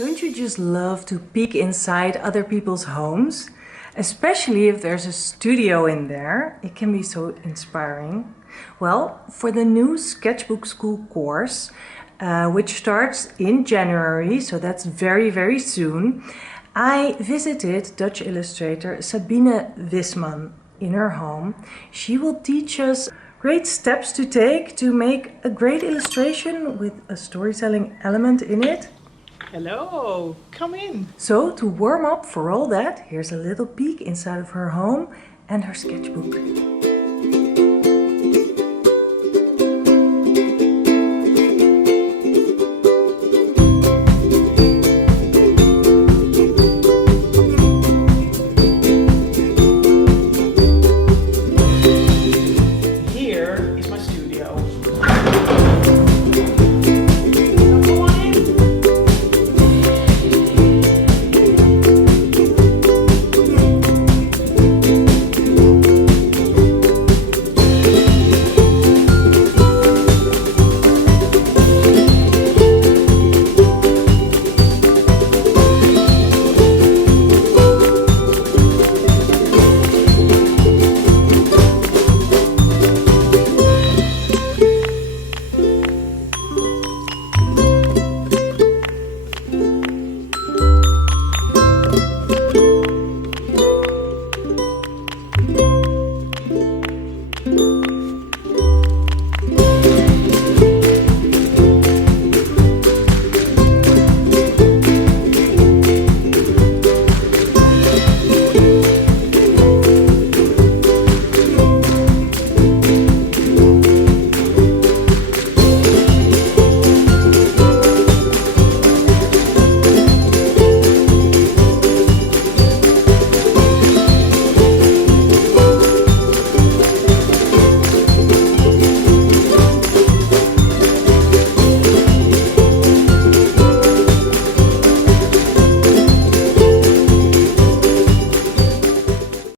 Don't you just love to peek inside other people's homes? Especially if there's a studio in there. It can be so inspiring. Well, for the new Sketchbook Skool course, which starts in January, so that's very soon, I visited Dutch illustrator Sabine Wisman in her home. She will teach us great steps to take to make a great illustration with a storytelling element in it. Hello, come in. So to warm up for all that, here's a little peek inside of her home and her sketchbook.